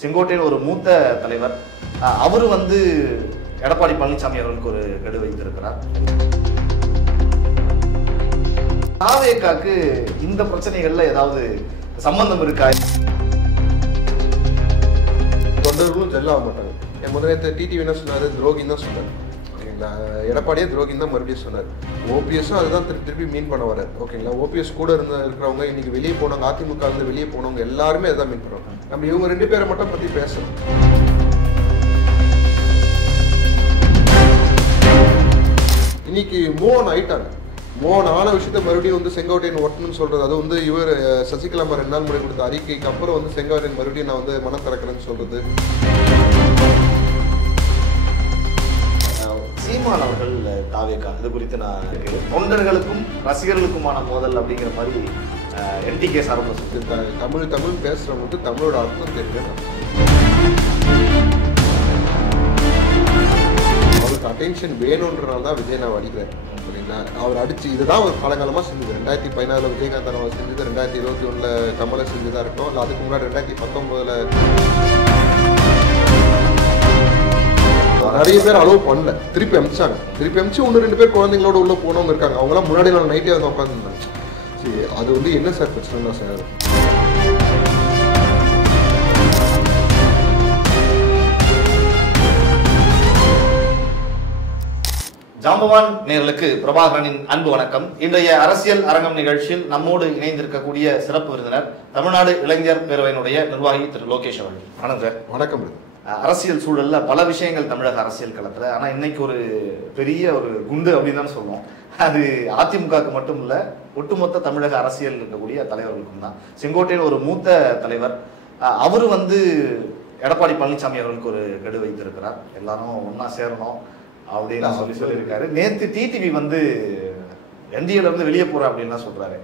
செங்கோட்டையன் ஒரு மூத்த தலைவர். அவர் வந்து எடப்பாடி பழனிசாமி அவர்களுக்கு ஒரு கெடு வைத்திருக்கிறார். தாவேகாக்கு இந்த பிரச்சனைகள்ல ஏதாவது சம்பந்தம் இருக்கா? தொண்டர்களும் ஜெல்லாக மாட்டாங்க. என் முதல்ல டிடிவி என்ன சொன்னார், துரோகின்னு தான் சொன்னார். ஓகேங்களா, எடப்பாடியே துரோகின்னு தான் மறுபடியும் சொன்னார். ஓபிஎஸும் அதுதான் திருப்பி மீன் பண்ண வரார். ஓகேங்களா, ஓபிஎஸ் கூட இருக்கிறவங்க இன்னைக்கு வெளியே போனவங்க, அதிமுக இருந்து வெளியே போனவங்க எல்லாருமே அதுதான் மீன் பண்ணுவாங்க. நம்ம இவங்க 2 பேரை மட்டும் பற்றி பேசணும். இன்னைக்கு மூவ் ஆயிட்டாங்க. மூவ் ஆன விஷயத்த மறுபடியும் வந்து செங்கோட்டையன் ஒட்டணும்னு சொல்றது, அது வந்து இவர் சசிகலா 2 நாள் முறை கொடுத்த அறிக்கைக்கு அப்புறம் வந்து செங்கோட்டையன் மறுபடியும் நான் வந்து மனம் திறக்கிறேன்னு சொல்றது. சீமான் அவர்கள் தாவேகா இது குறித்து நான் தொண்டர்களுக்கும் ரசிகர்களுக்குமான மோதல் அப்படிங்கிற மாதிரி என்டிகே சார்ந்த தமிழ் பேசுறவங்க தமிழோட அர்த்தம் தெரியும். அவருக்கு அட்டென்ஷன் வேணும்ன்றனால தான் விஜய் நான் அடிக்கிறேன். அப்படின்னா அவர் அடிச்சு இதுதான் அவர் காலகாலமாக செஞ்சது. 2014 விஜயகாந்த் அவர் செஞ்சது, 2021 கமலை செஞ்சதா இருக்கட்டும், இல்லை அதுக்கு முன்னாடி 2019 நிறைய பேர் அலோவ் பண்ணல, திருப்பி அமிச்சாங்க. திருப்பி அமிச்சு 1-2 பேர் குழந்தைங்களோட உள்ள போனவங்க இருக்காங்க. அவங்களாம் முன்னாடி நாள் நைட்டே வந்து உட்காந்துருந்தாங்க. சரி, அது வந்து என்ன சார் பிரச்சனை சார்? ஜாம்பவான் நேயர்களுக்கு பிரபாகரனின் அன்பு வணக்கம். இன்றைய அரசியல் அரங்கம் நிகழ்ச்சியில் நம்மோடு இணைந்திருக்கக்கூடிய சிறப்பு விருந்தினர் தமிழ்நாடு இளைஞர் பேரவையினுடைய நிர்வாகி திரு லோகேஷ் அவர்கள். வணக்கம் சார். வணக்கம். அரசியல் சூழல்ல பல விஷயங்கள் தமிழக அரசியல் களத்துல, ஆனா இன்னைக்கு ஒரு பெரிய ஒரு குண்டு அப்படின்னு தான் சொல்லுவோம். அது அதிமுகவுக்கு மட்டும் இல்ல, ஒட்டுமொத்த தமிழக அரசியல் இருக்கக்கூடிய தலைவர்களுக்கும் தான். செங்கோட்டையன் ஒரு மூத்த தலைவர். அவரு வந்து எடப்பாடி பழனிசாமி அவர்களுக்கு ஒரு கெடு வைத்திருக்கிறார். எல்லாரும் ஒன்னா சேரணும் அப்படின்னு சொல்லியிருக்காரு. நேத்து டிடிவி வந்து என்டிஏல இருந்து வெளியே போற அப்படின்னு சொல்றாரு.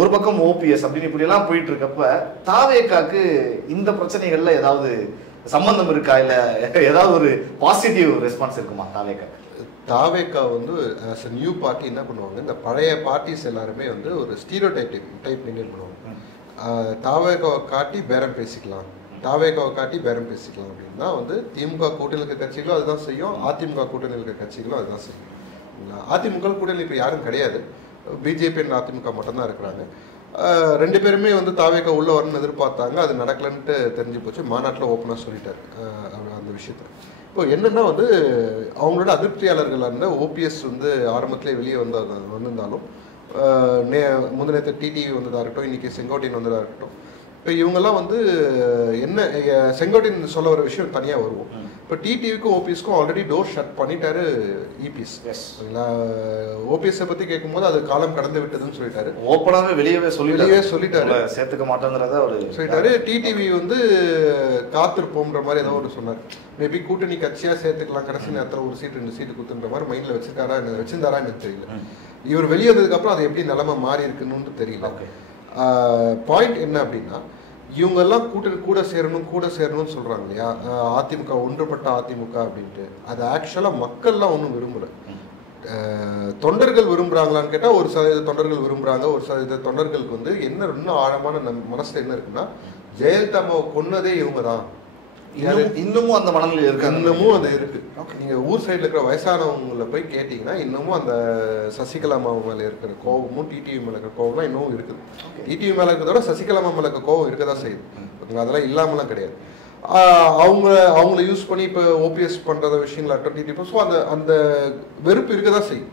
ஒரு பக்கம் ஓபிஎஸ் அப்படின்னு இப்படி எல்லாம் போயிட்டு இருக்கப்ப தாவேகாக்கு இந்த பிரச்சனைகள்ல ஏதாவது சம்பந்தம் இருக்கா, இல்ல ஏதாவது ஒரு பாசிட்டிவ் ரெஸ்பான்ஸ் இருக்குமா தாவேகா? தாவேகா வந்து ஆஸ் அ நியூ பார்ட்டி என்ன பண்ணுவாங்க, இந்த பழைய பார்ட்டிஸ் எல்லாருமே வந்து ஒரு ஸ்டீரியோடைப் மெயின்டைன் பண்ணுவாங்க. தாவேகாவை காட்டி பேரம் பேசிக்கலாம், தாவேகாவை காட்டி பேரம் பேசிக்கலாம் அப்படின்னு தான் வந்து திமுக கூட்டணி இருக்க கட்சிகளும் அதுதான் செய்யும், அதிமுக கூட்டணி இருக்க கட்சிகளும் அதுதான் செய்யும். அதிமுக கூட்டணி இப்போ யாரும் கிடையாது, பிஜேபி அண்ட் அதிமுக மட்டும்தான் இருக்கிறாங்க. 2 பேருமே வந்து தாவேகா உள்ள வரணும்னு எதிர்பார்த்தாங்க, அது நடக்கலன்ட்டு தெரிஞ்சு போச்சு. மாநாட்டில் ஓப்பனாக சொல்லிட்டார் அந்த விஷயத்த. இப்போ என்னன்னா வந்து அவங்களோட அதிருப்தியாளர்கள் இருந்த ஓபிஎஸ் வந்து ஆரம்பத்திலே வெளியே வந்திருந்தாலும், முந்தினத்தை டிடிவி வந்ததாக இருக்கட்டும், இன்னைக்கு செங்கோட்டையன் வந்ததாக இருக்கட்டும், இப்போ இவங்கெல்லாம் வந்து என்ன செங்கோட்டையன் சொல்ல வர விஷயம் தனியாக வருவோம். இப்போ டிடிவிக்கும் ஓபிஎஸ்க்கும் ஆல்ரெடி டோர் ஷட் பண்ணிட்டாரு இபிஎஸ். ஓபிஎஸ் பத்தி கேட்கும்போது அது காலம் கடந்து விட்டதுன்னு சொல்லிட்டாரு. ஓப்பனாவே வெளியவே சொல்லிட்டாரு, சேர்த்துக்க மாட்டேங்கிறத அவர் சொல்லிட்டாரு. டிடிவி வந்து காத்திருப்போம்ன்ற மாதிரி ஏதோ ஒரு சொன்னார். மேபி கூட்டணி கட்சியா சேர்த்துக்கலாம், கடைசி நேரத்தில் ஒரு சீட் 2 சீட்டு குத்துன்ற மாதிரி மைண்ட்ல வச்சிருந்தாரா எனக்கு தெரியல. இவர் வெளியே வந்ததுக்கு அப்புறம் அது எப்படி நிலைமை மாறி இருக்குன்னு தெரியல. பாயிண்ட் என்ன அப்படின்னா, இவங்கெல்லாம் கூட சேரணும்னு சொல்றாங்க இல்லையா, அதிமுக ஒன்றுபட்ட அதிமுக அப்படின்ட்டு. அது ஆக்சுவலா மக்கள்லாம் ஒன்றும் விரும்பல. தொண்டர்கள் விரும்புறாங்களான்னு கேட்டா 1% தொண்டர்கள் விரும்புறாங்க. 1% தொண்டர்களுக்கு வந்து என்ன இன்னும் ஆழமான மனசுல என்ன இருக்குன்னா, ஜெயலலிதாவை கொன்னதே இவங்க தான், இன்னமும் அந்த மனநிலை இருக்கு. இன்னமும் அது இருக்கு. நீங்க ஊர் சைடுல இருக்கிற வயசானவங்களை போய் கேட்டீங்கன்னா இன்னமும் அந்த சசிகலா மேல இருக்கிற கோபமும் டிடிவி மேல இருக்கிற கோபம்லாம் இன்னமும் இருக்குது. டிடிவி மேல இருக்கிறத விட சசிகலா மேல இருக்கிற கோபம் இருக்கதான் செய்யுது. அதெல்லாம் இல்லாமலாம் கிடையாது. அவங்கள யூஸ் பண்ணி இப்போ ஓபிஎஸ் பண்ற விஷயங்கள் டிடிவி, ஸோ அந்த வெறுப்பு இருக்கதான் செய்யும்.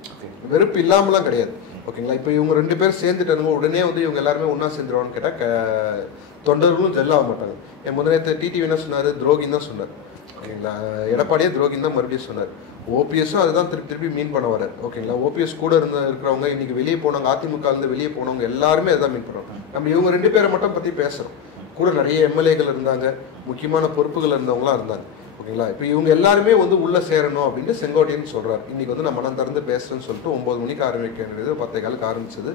வெறுப்பு இல்லாமலாம் கிடையாது. ஓகேங்களா, இப்போ இவங்க 2 பேர் சேர்ந்துட்டாங்க, உடனே வந்து இவங்க எல்லாருமே ஒன்னா சேர்ந்துருவான்னு கேட்டா தொண்டர்களும் ஜெல்லாக மாட்டாங்க. என் முதல்ல டிடிவி என்ன சொன்னார், துரோகின்னு தான் சொன்னார். ஓகேங்களா, எடப்பாடியே துரோகின்னு தான் மறுபடியும் சொன்னார். ஓபிஎஸும் அதுதான் திருப்பி மீன் பண்ண வரார். ஓகேங்களா, ஓபிஎஸ் கூட இருக்கிறவங்க இன்னைக்கு வெளியே போனவங்க, அதிமுக இருந்து வெளியே போனவங்க எல்லாருமே அதுதான் மீன் பண்ணுவாங்க. நம்ம இவங்க 2 பேரை மட்டும் பற்றி பேசுகிறோம். கூட நிறைய எம்எல்ஏக்கள் இருந்தாங்க, முக்கியமான பொறுப்புகள் இருந்தவங்களாம் இருந்தாங்க. ஓகேங்களா, இப்போ இவங்க எல்லாருமே வந்து உள்ள சேரணும் அப்படின்னு செங்கோட்டையன் சொல்றாரு. இன்னைக்கு வந்து நான் மனம் திறந்து பேசுறேன்னு சொல்லிட்டு 9 மணிக்கு ஆரம்பிக்க வேண்டியது 10:15 ஆரம்பிச்சது.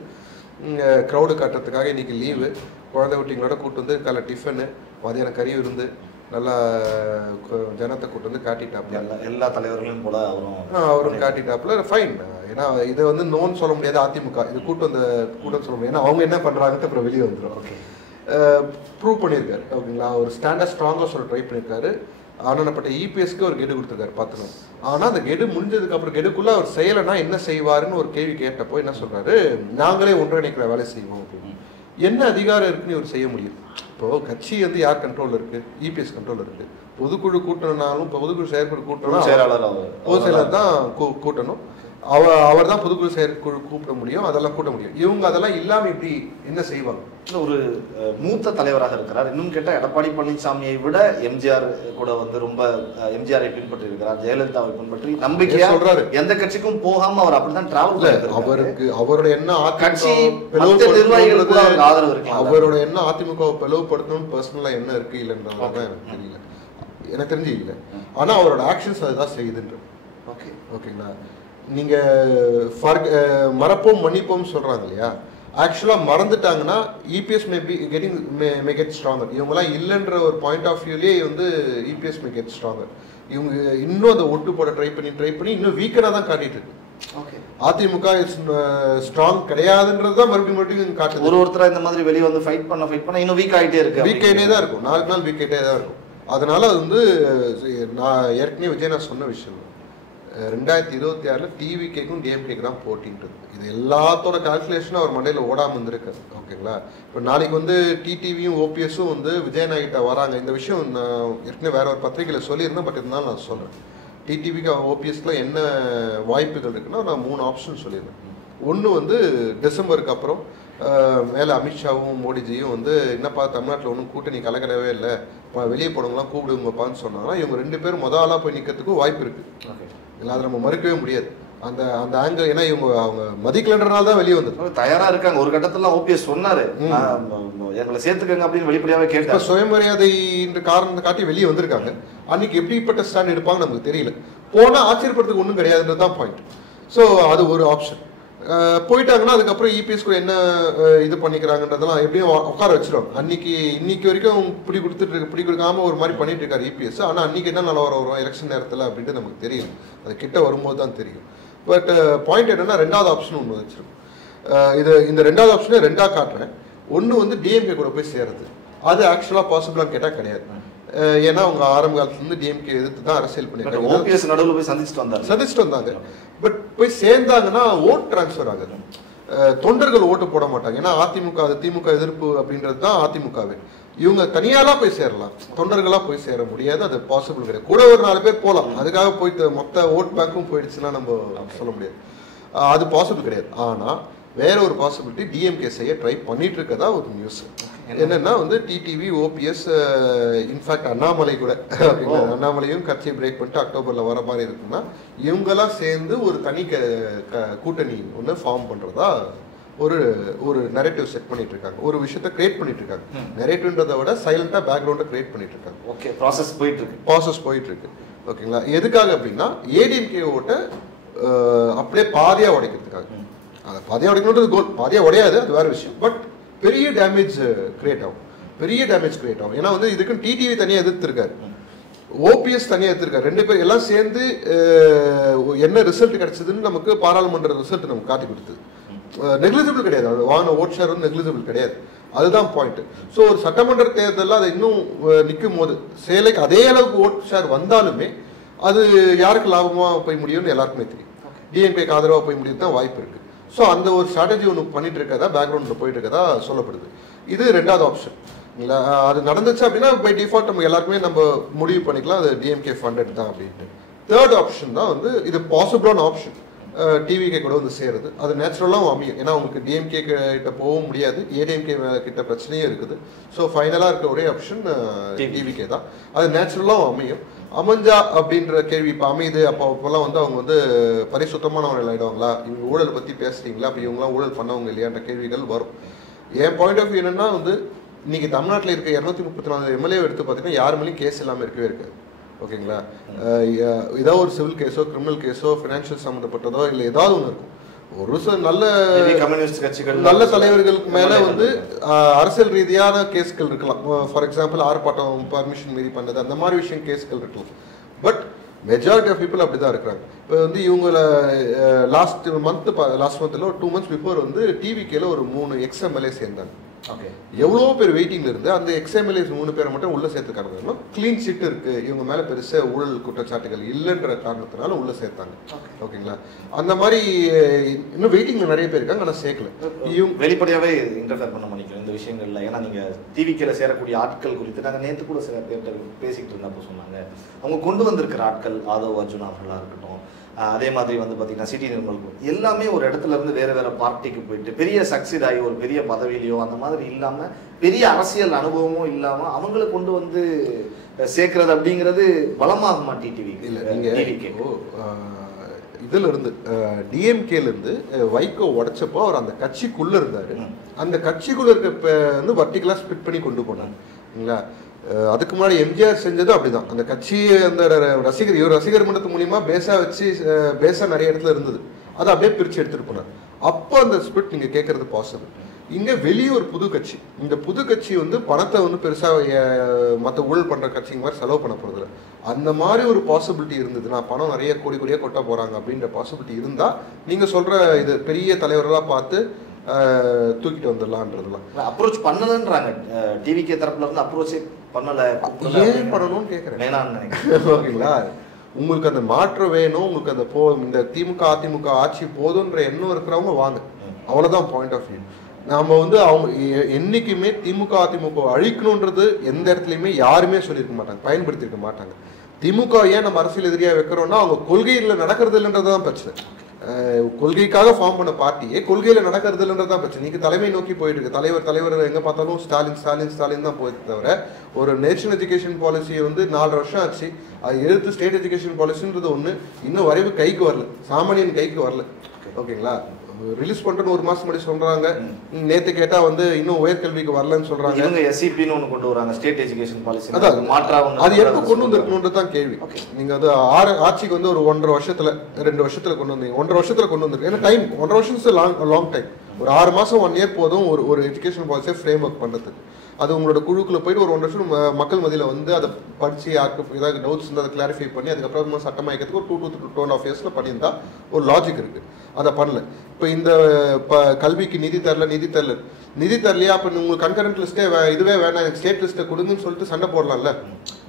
க்ரௌடு காட்டுறதுக்காக இன்னைக்கு லீவு. குழந்தை குட்டிங்களோட கூட்டு வந்து காலை டிஃபனு, மதியானம் கறி விருந்து, நல்லா ஜனத்தை கூட்டு வந்து காட்டிட்டாப்ல. எல்லா தலைவர்களும் போல அவரும் காட்டிட்டாப்ல. ஃபைன். ஏன்னா இதை வந்து நோன்னு சொல்ல முடியாது அதிமுக, இது கூட்டம் சொல்ல முடியாது. ஏன்னா அவங்க என்ன பண்றாங்கன்னு அப்புறம் வெளியே வந்துடும். ப்ரூவ் பண்ணியிருக்காரு. ஓகேங்களா, ஒரு ஸ்டாண்டர்ட் ஸ்ட்ராங்காக சொல்ல ட்ரை பண்ணியிருக்காரு. ஆனப்பட்ட இபிஎஸ்க்கு ஒரு கெடு கொடுத்துருக்காரு பார்த்துக்கணும். ஆனால் அந்த கெடு முடிஞ்சதுக்கு அப்புறம் கெடுக்குள்ள அவர் செய்யலைன்னா என்ன செய்வாருன்னு ஒரு கேள்வி கேட்டப்போ என்ன சொல்றாரு, நாங்களே ஒன்றிணைக்கிற வேலை செய்வோம் அப்படின்னு. என்ன அதிகாரம் இருக்குன்னு இவர் செய்ய முடியும்? இப்போ கட்சி வந்து யார் கண்ட்ரோல் இருக்கு? இபிஎஸ் கண்ட்ரோல் இருக்கு. பொதுக்குழு கூட்டணும்னாலும் இப்போ பொதுக்குழு செயற்குழு கூட்டணும், பொதுச் செயலாளர் தான் கூட்டணும். அவர் தான் பொதுக்குழு செயற்குழு கூப்பிட முடியும், அதெல்லாம் கூட்ட முடியும். இவங்க அதெல்லாம் இல்லாம இப்படி என்ன செய்வாங்க? ஒரு மூத்த தலைவராக இருக்கிறார். இன்னும் கேட்டால் எடப்பாடி பழனிசாமியை விட எம்ஜிஆர் கூட வந்து ரொம்ப எம்ஜிஆரை பின்பற்றி இருக்கிறார், ஜெயலலிதாவை பின்பற்றி நம்பிக்கையா சொல்றாரு. எந்த கட்சிக்கும் போகாம அவர் அப்படிதான் டிராவல். அவருக்கு அவருடைய என்ன கட்சி நிர்வாகிகளுக்கு ஆதரவு இருக்கு. அவரோட என்ன அதிமுகவை பிளவுபடுத்தணும்னு பர்சனலா என்ன இருக்கு இல்லைன்றதான் எனக்கு தெரியல, எனக்கு தெரிஞ்சு இல்லை. ஆனா அவரோட ஆக்ஷன்ஸ் அதுதான் செய்யுதுன்ற. ஓகேங்களா, நீங்க மறப்போம் மன்னிப்போம் சொல்றாங்க இல்லையா, ஆக்சுவலா மறந்துட்டாங்கன்னா இபிஎஸ் மே கெட் ஸ்ட்ராங்கர். இவங்கெல்லாம் இல்லைன்ற ஒரு பாயிண்ட் ஆஃப் வியூலேயே வந்து இபிஎஸ் மே கெட் ஸ்ட்ராங்கர். இவங்க இன்னும் அந்த ஒட்டு போட ட்ரை பண்ணி இன்னும் வீக்கரா தான் காட்டிட்டு இருக்கு. அதிமுக ஸ்ட்ராங் கிடையாதுன்றது தான் மறுபடியும் காட்டுது. ஒருத்தர் இந்த மாதிரி வெளியே வந்து ஃபைட் பண்ண இன்னும் வீக் ஆகிட்டே தான் இருக்கும், நாளுக்கு நாள் வீக் ஆகிட்டே தான் இருக்கும். அதனால அது வந்து நான் ஏற்கனவே விஜய் நான் சொன்ன விஷயம், 2026 டிவிகேக்கும் டிஎம்கேக்கு தான் போட்டின்றது. இது எல்லாத்தோட கால்குலேஷனும் அவர் மண்டையில் ஓடாமல் இருந்திருக்காரு. ஓகேங்களா, இப்போ நாளைக்கு வந்து டிடிவியும் ஓபிஎஸும் வந்து விஜயநாயகிட்ட வராங்க. இந்த விஷயம் நான் ஏற்கனவே வேற ஒரு பத்திரிகையில் சொல்லியிருந்தேன், பட் இருந்தாலும் நான் சொல்கிறேன். டிடிவிக்கு ஓபிஎஸ்க்குலாம் என்ன வாய்ப்புகள் இருக்குன்னா நான் 3 ஆப்ஷன் சொல்லியிருந்தேன். ஒன்று வந்து டிசம்பருக்கு அப்புறம் மேலே அமித்ஷாவும் மோடிஜியும் வந்து என்னப்பா தமிழ்நாட்டில் ஒன்றும் கூட்டணி கலக்கடவே இல்லை, வெளியே போனவங்களாம் கூப்பிடுங்கப்பான்னு சொன்னாங்கன்னா இவங்க 2 பேரும் ஆளாக போய் நிற்கிறதுக்கும் வாய்ப்பு இருக்குது. இல்லை, அதை நம்ம மறுக்கவே முடியாது. அந்த அந்த ஆங்கிள், ஏன்னா இவங்க அவங்க மதிக்கலன்றனால தான் வெளியே வந்து தயாரா இருக்காங்க. ஒரு கட்டத்துல ஓபிஎஸ் சொன்னாரு எங்களை சேர்த்துக்கங்க அப்படின்னு வெளிப்படையாவே கேட்டார். சுயமரியாதை காரணத்தை காட்டி வெளியே வந்திருக்காங்க. அன்னைக்கு எப்படிப்பட்ட ஸ்டாண்ட் எடுப்பாங்க நமக்கு தெரியல. போனா ஆச்சரியப்படுறதுக்கு ஒன்றும் கிடையாதுன்றது தான் பாயிண்ட். ஸோ அது ஒரு ஆப்ஷன். போயிட்டாங்கன்னா அதுக்கப்புறம் இபிஎஸ் கூட என்ன இது பண்ணிக்கிறாங்கன்றதெல்லாம் எப்படியும் உட்கார வச்சிடும். இன்னைக்கு வரைக்கும் பிடி கொடுக்காம ஒரு மாதிரி பண்ணிட்டு இருக்காரு இபிஎஸ். ஆனால் அன்னைக்கு என்ன நிலவரம் வரும் எலெக்ஷன் நேரத்தில் அப்படின்ட்டு நமக்கு தெரியும், அது கிட்ட வரும்போது தான் தெரியும். பட் பாயிண்ட் என்னன்னா 2வது ஆப்ஷன் ஒன்று வச்சிருக்கும். இந்த 2வது ஆப்ஷனே 2ஆ காட்டுறேன். ஒன்று வந்து டிஎம்கே கூட போய் சேருது. அது ஆக்சுவலாக பாசிபிளான்னு கேட்டால் கிடையாது. ஏன்னா அவங்க ஆரம்ப காலத்துல டிஎம்கே எதிர்த்து தான் அரசியல் பண்ணிருக்காங்க. ஓபிஎஸ் நடுவுல போய் சந்திச்சுட்டு வந்தாங்க. பட் போய் சேர்ந்தாங்கன்னா ஓட் டிரான்ஸ்ஃபர் ஆகுது. தொண்டர்கள் ஓட்டு போட மாட்டாங்க. ஏன்னா அதிமுக அது திமுக எதிர்ப்பு அப்படின்றது தான் அதிமுகவே. இவங்க தனியாலாம் போய் சேரலாம், தொண்டர்களா போய் சேர முடியாது. அது பாசிபிள் கிடையாது. கூட ஒரு 4 பேர் போகலாம், அதுக்காக போய் மொத்த ஓட் பேங்க்கும் போயிடுச்சுன்னா நம்ம சொல்ல முடியாது. அது பாசிபிள் கிடையாது. ஆனா வேற ஒரு பாசிபிலிட்டி டிஎம்கே செய்ய ட்ரை பண்ணிட்டு இருக்கதா ஒரு நியூஸ். என்னன்னா வந்து டிடிவி ஓபிஎஸ் இன்ஃபேக்ட் அண்ணாமலை கூட, அண்ணாமலையும் கட்சியை பிரேக் பண்ணிட்டு அக்டோபர்ல வர மாதிரி இருக்குன்னா இவங்கெல்லாம் சேர்ந்து ஒரு தனி கூட்டணி ஒன்று ஃபார்ம் பண்றதா ஒரு நரேட்டிவ் செட் பண்ணிட்டு இருக்காங்க. ஒரு விஷயத்த கிரியேட் பண்ணிட்டு இருக்காங்க. நரேட்டிவ்ன்றதை விட சைலண்டா பேக்ரவுண்ட கிரியேட் பண்ணிட்டு இருக்காங்க. ஓகே, ப்ராசஸ் போயிட்டு இருக்கு. ஓகேங்களா, எதுக்காக அப்படின்னா ஏடிஎம்கே ஓட்ட அப்படியே பாதியா உடைக்கிறதுக்காக. அதை பாதியா உடைக்கணுன்றது கோல், பாதியா உடையாது, அது வேற விஷயம். பட் பெரிய டேமேஜ் கிரியேட் ஆகும். ஏன்னா வந்து இதுக்கு டிடிவி தனியாக எதிர்த்திருக்காரு, ஓபிஎஸ் தனியாக எடுத்திருக்காரு. 2 பேர் எல்லாம் சேர்ந்து என்ன ரிசல்ட் கிடைச்சதுன்னு நமக்கு பாராளுமன்ற ரிசல்ட் நமக்கு காட்டி கொடுத்தது. நெக்லிஜிபிள் கிடையாது, அது வாங்கின ஓட் ஷேர் வந்து நெக்லிஜிபிள் கிடையாது. அதுதான் பாயிண்ட். ஸோ ஒரு சட்டமன்ற தேர்தலில் அதை இன்னும் நிற்கும் போது சேலைக்கு அதே அளவுக்கு ஓட் ஷேர் வந்தாலுமே அது யாருக்கு லாபமாக போய் முடியும்னு எல்லாருக்குமே தெரியும். டிஎம்கேக்கு ஆதரவாக போய் முடியும் தான் வாய்ப்பு இருக்கு. ஸோ அந்த ஒரு ஸ்ட்ராட்டஜி ஒன்று பண்ணிட்டு இருக்கதா, பேக்ரவுண்டில் போயிட்டு இருக்கதா சொல்லப்படுது. இது 2வது ஆப்ஷன். இல்லை, அது நடந்துச்சு அப்படின்னா பை டிஃபால்ட் நம்ம எல்லாருக்குமே நம்ம முடிவு பண்ணிக்கலாம் அது டிஎம்கே ஃபண்டட் தான் அப்படின்ட்டு. 3rd ஆப்ஷன் தான் வந்து இது பாசிபிளான ஆப்ஷன். டிவிகே கூட வந்து சேருது. அது நேச்சுரலாகவும் அமையும். ஏன்னா உங்களுக்கு டிஎம்கே கிட்ட போகவும் முடியாது, ஏடிஎம்கே கிட்ட பிரச்சனையும் இருக்குது. ஸோ ஃபைனலாக இருக்க ஒரே ஆப்ஷன் டிவிகே தான். அது நேச்சுரலாகவும் அமையும். அமைஞ்சா அப்படின்ற கேள்வி இப்போ அமையுது. அப்போல்லாம் வந்து அவங்க வந்து பரிசுத்தமானவர்கள் ஆயிடுவாங்களா, இவங்க ஊழல் பற்றி பேசுறீங்களா, அப்போ இவங்களாம் ஊழல் பண்ணவங்க இல்லையான்ற கேள்விகள் வரும். என் பாயிண்ட் ஆஃப் வியூ என்னன்னா வந்து இன்னைக்கு தமிழ்நாட்டில் இருக்க 234 எம்எல்ஏ எடுத்து பார்த்தீங்கன்னா யார் மேலேயும் கேஸ் இல்லாமல் இருக்கவே இருக்காது. ஓகேங்களா, ஏதாவது ஒரு சிவில் கேஸோ கிரிமினல் கேஸோ ஃபினான்ஷியல் சம்மந்தப்பட்டதோ இல்லை ஏதாவது ஒன்று இருக்கும். ஒரு நல்ல கம்யூனிஸ்ட் கட்சிகள் நல்ல தலைவர்களுக்கு மேல வந்து அரசியல் ரீதியான கேஸ்கள் இருக்கலாம். ஃபார் எக்ஸாம்பிள் ஆர்ப்பாட்டம் பர்மிஷன் மீறி பண்ணது, அந்த மாதிரி விஷயம் கேஸ்கள் இருக்கலாம். பட் மெஜாரிட்டி ஆஃப் பீப்புள் அப்படிதான் இருக்கிறாங்க. இப்போ வந்து இவங்கள லாஸ்ட் மந்த்ல ஒரு 2 months பிஃபோர் வந்து டிவிகேல ஒரு 3 எக்ஸ்எம்எல்ஏ சேர்ந்தாங்க. எவ்வளோ பேர் வெயிட்டிங்ல இருந்து அந்த எக்ஸ்எம்எல்ஏஸ் 3 பேரை மட்டும் உள்ள சேர்த்துக்காங்க. கிளீன் சிட் இருக்கு, இவங்க மேல பெருசா ஊழல் குற்றச்சாட்டுகள் இல்லைன்ற காரணத்தினால உள்ள சேர்த்தாங்க. ஓகேங்களா? அந்த மாதிரி இன்னும் வெயிட்டிங்ல நிறைய பேர் இருக்காங்க, ஆனா சேர்க்கல. வெளிப்படையாவே இன்டர்ஃபியர் பண்ண நினைக்கிறேன் இந்த விஷயங்கள்ல. ஏன்னா நீங்க டிவிக்கில சேரக்கூடிய ஆட்கள் குறித்து நாங்கள் நேற்று கூட சில பேர்கிட்ட பேசிக்கிட்டு இருந்தப்போ சொன்னாங்க, அவங்க கொண்டு வந்திருக்கிற ஆட்கள் ஆதவ் அர்ஜுன் அவர்களா இருக்கட்டும், அதே மாதிரி வந்து பார்த்தீங்கன்னா சிட்டி நிர்மல் எல்லாமே ஒரு இடத்துல இருந்து வேற வேற பார்ட்டிக்கு போயிட்டு பெரிய சக்சீட் ஆகி ஒரு பெரிய பதவியிலையோ அந்த மாதிரி இல்லாம பெரிய அரசியல் அனுபவமும் இல்லாம அவங்களை கொண்டு வந்து சேர்க்கிறது அப்படிங்கிறது பலமாகுமா டிடிவி? இதுல இருந்து டிஎம்கேல இருந்து வைகோ உடைச்சப்போ அவர் அந்த கட்சிக்குள்ள இருந்தாரு. அந்த கட்சிக்குள்ள இருக்க வந்து வர்டிகலா ஸ்பிட் பண்ணி கொண்டு போனாங்க. அதுக்கு முன்னாடி எம்ஜிஆர் செஞ்சதும் அப்படிதான். அந்த கட்சி அந்த ரசிகர் மன்றத்து மூலியமா பேசா நிறைய இடத்துல இருந்தது, அதை அப்படியே பிரிச்சு எடுத்துட்டு போனார். அப்போ அந்த ஸ்பிரிட் நீங்க கேட்கறது பாசிபிள். இங்க வெளியே ஒரு புது கட்சி, இந்த புது கட்சி வந்து பணத்தை வந்து பெருசா மற்ற ஊழல் பண்ற கட்சிங்க மாதிரி செலவு பண்ண போறது இல்லை. அந்த மாதிரி ஒரு பாசிபிலிட்டி இருந்ததுன்னா, பணம் நிறைய கோடியா கொட்ட போறாங்க அப்படின்ற பாசிபிலிட்டி இருந்தா நீங்க சொல்ற இது பெரிய தலைவர்களா பார்த்து தூக்கிட்டு வந்துடலான்றதுலாம் அப்ரோச் பண்ணலன்றாங்க. டிவிகே தரப்புல இருந்து அப்ரோச்சே பண்ணல. ஏன் பண்ணணும்னு கேட்கறேன். ஓகேங்களா? உங்களுக்கு அந்த மாற்றம் வேணும், உங்களுக்கு அந்த இந்த திமுக அதிமுக ஆட்சி போதுன்ற எண்ணம் இருக்கிறவங்க வாங்க, அவ்வளவுதான் பாயிண்ட் ஆஃப் வியூ. நாம வந்து அவங்க என்னைக்குமே திமுக அதிமுக அழிக்கணும்ன்றது எந்த இடத்துலயுமே யாருமே சொல்லியிருக்க மாட்டாங்க, பயன்படுத்திருக்க மாட்டாங்க. திமுக ஏன் நம்ம அரசியல் எதிரியா வைக்கிறோம்னா அவங்க கொள்கையில நடக்கிறது இல்லைன்றதுதான் பிரச்சனை. கொள்கைக்காக ஃபார்ம் பண்ண பார்ட்டியே கொள்கையில நடக்கிறது இல்லைன்றதான் பிரச்சனை. நீங்க தலைமை நோக்கி போயிட்டு இருக்கு. தலைவர் எங்க பார்த்தாலும் ஸ்டாலின் தான் போயிட்டு தவிர ஒரு நேஷனல் எஜுகேஷன் பாலிசியை வந்து 4 வருஷம் ஆச்சு. அது எழுத்து ஸ்டேட் எஜுகேஷன் பாலிசின்றது ஒண்ணு இன்னும் வரைவு கைக்கு வரல, சாமானியன் கைக்கு வரல. ஓகேங்களா? ரிலீஸ் பண்றேன்னு 1 மாசம் முன்னாடி சொல்றாங்க. நேத்து கேட்டா வந்து இன்னும் உயர்கல்விக்கு வரலன்னு சொல்றாங்க. இவங்க எஸ்சிபின்னு ஒன்னு கொண்டு வராங்க, ஸ்டேட் எஜுகேஷன் பாலிசி. அது எப்ப கொண்டு வந்திருக்கணும்ன்றது தான் கேள்வி. நீங்க அது ஆட்சிக்கு வந்து ஒரு 1.5 வருஷத்துல 2 வருஷத்துல கொண்டு வந்தீங்க. 1.5 வருஷத்துல கொண்டு வந்திருக்கு. ஏன்னா டைம் 1.5 வருஷம் லாங் டைம். ஒரு 6 மாசம் 1 இயர் போதும் ஒரு எஜுகேஷன் பாலிசியை ஃப்ரேம் ஒர்க் பண்றதுக்கு. அது உங்களோட குழுக்குள்ள போயிட்டு ஒரு 1 வருஷம் மக்கள் மத்தியில வந்து அதை படிச்சு யாருக்கு ஏதாவது டவுட்ஸ் இருந்தால் அதை கிளாரிஃபை பண்ணி அதுக்கப்புறமா சட்டமாக்கிறதுக்கு ஒரு 2 to 2.5 years பண்ணியிருந்தா ஒரு லாஜிக் இருக்கு. அதை பண்ணல. இப்போ இந்த கல்விக்கு நிதி தரலையா? அப்போ உங்களுக்கு கன்கரண்ட் லிஸ்டே இதுவே வேணாம், எனக்கு ஸ்டேட் லிஸ்ட்டை கொடுங்கன்னு சொல்லிட்டு சண்டை போடலாம்ல.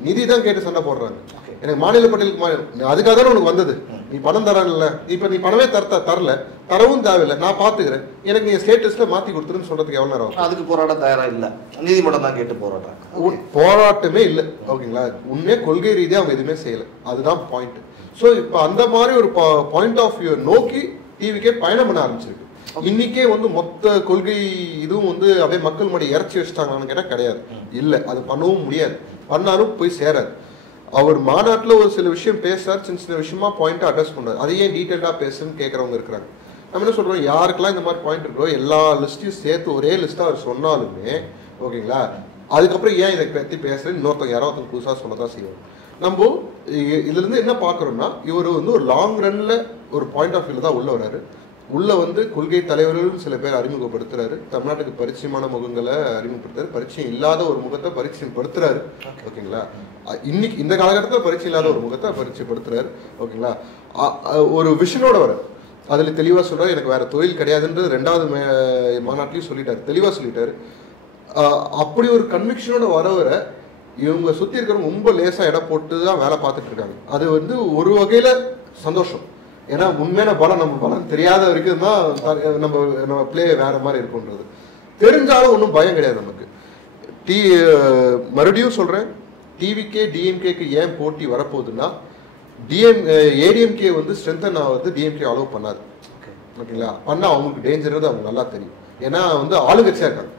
நிதி தான் கேட்டு சண்டை போடுறாங்க. எனக்கு மாநில பட்டியலுக்கு அதுக்காக தானே உனக்கு வந்தது. நீ பணம் தரல, இப்ப நீ பணமே தரல, தரவும் தேவையில்லை, நான் பாத்துக்கிறேன், எனக்கு நீங்க ஸ்டேட் லிஸ்ட்ல மாத்தி கொடுத்துருன்னு சொல்றதுக்கு எவ்வளவு நேரம்? அதுக்கு போராட தயாரா இல்ல, நீதிமன்றம் தான் கேட்டு போராடுறாங்க. போராட்டமே இல்லை. ஓகேங்களா? உண்மையே கொள்கை ரீதியா அவங்க எதுவுமே செய்யல. அதுதான் பாயிண்ட். ஸோ இப்போ அந்த மாதிரி ஒரு பாயிண்ட் ஆஃப் வியூ நோக்கி டிவிக்கே பயணம் பண்ண ஆரம்பிச்சிருக்கு. இன்னைக்கே வந்து மொத்த கொள்கை இதுவும் வந்து அப்படியே மக்கள் மடி இறச்சி வச்சுட்டாங்கன்னு கேட்டால் கிடையாது. இல்லை, அது பண்ணவும் முடியாது. பண்ணாலும் போய் சேராது. அவர் மாநாட்டில் ஒரு சில விஷயம் பேசுறாரு, சின்ன விஷயமா பாயிண்ட் அட்ரஸ் பண்றாரு. அதை ஏன் டீட்டெயிலாக பேசுன்னு கேட்கறவங்க இருக்கிறாங்க. நம்ம என்ன சொல்றோம், யாருக்கெல்லாம் இந்த மாதிரி பாயிண்ட் இருக்கோ எல்லா லிஸ்டையும் சேர்த்து ஒரே லிஸ்டா அவர் சொன்னாலுமே ஓகேங்களா, அதுக்கப்புறம் ஏன் இதை பற்றி பேசுறேன்னு இன்னொருத்தவங்க யாரோ ஒருத்தவங்க புதுசாக சொல்லதான் செய்வோம். நம்ம இதுல இருந்து என்ன பார்க்குறோம்னா, இவர் வந்து ஒரு லாங் ரன்ல ஒரு பாயிண்ட் ஆஃப் வியூல தான் உள்ள வர்றாரு. உள்ள வந்து கொள்கை தலைவர்களும் சில பேர் அறிமுகப்படுத்துறாரு. தமிழ்நாட்டுக்கு பரிச்சயமான முகங்களை அறிமுகப்படுத்துறாரு. பரிச்சயம் இல்லாத ஒரு முகத்தை பரிச்சயப்படுத்துறாரு. ஓகேங்களா? இன்னைக்கு இந்த காலகட்டத்தில் பரிச்சயம் இல்லாத ஒரு முகத்தை பரிச்சயப்படுத்துறாரு. ஓகேங்களா? ஒரு விஷனோட வர அதுல தெளிவா சொல்றாரு, எனக்கு வேற தொழில் கிடையாதுன்றது 2வது மாநாட்டிலையும் சொல்லிட்டாரு, தெளிவா சொல்லிட்டாரு. அப்படி ஒரு கன்விக்ஷனோட வர இவங்க சுத்தி இருக்கிறவங்க ரொம்ப லேசா இடம் போட்டு தான் வேலை பார்த்துட்டு இருக்காங்க. அது வந்து ஒரு வகையில சந்தோஷம். ஏன்னா உண்மையான பலம் நம்ம பலம் தெரியாத வரைக்கும் தான் நம்ம பிளே வேற மாதிரி இருக்கும்ன்றது தெரிஞ்சாலும் ஒன்றும் பயம் கிடையாது நமக்கு. மறுபடியும் சொல்றேன், டிவிகே டிஎம்கேக்கு ஏன் போட்டி வரப்போகுதுன்னா, ஏடிஎம்கே வந்து ஸ்ட்ரென்தன் ஆகுது டிஎம்கே அலோவ் பண்ணாது. ஓகேங்களா? பண்ணா அவங்களுக்கு டேஞ்சர் அவங்க நல்லா தெரியும். ஏன்னா வந்து ஆளுங்கட்சியா இருக்காங்க,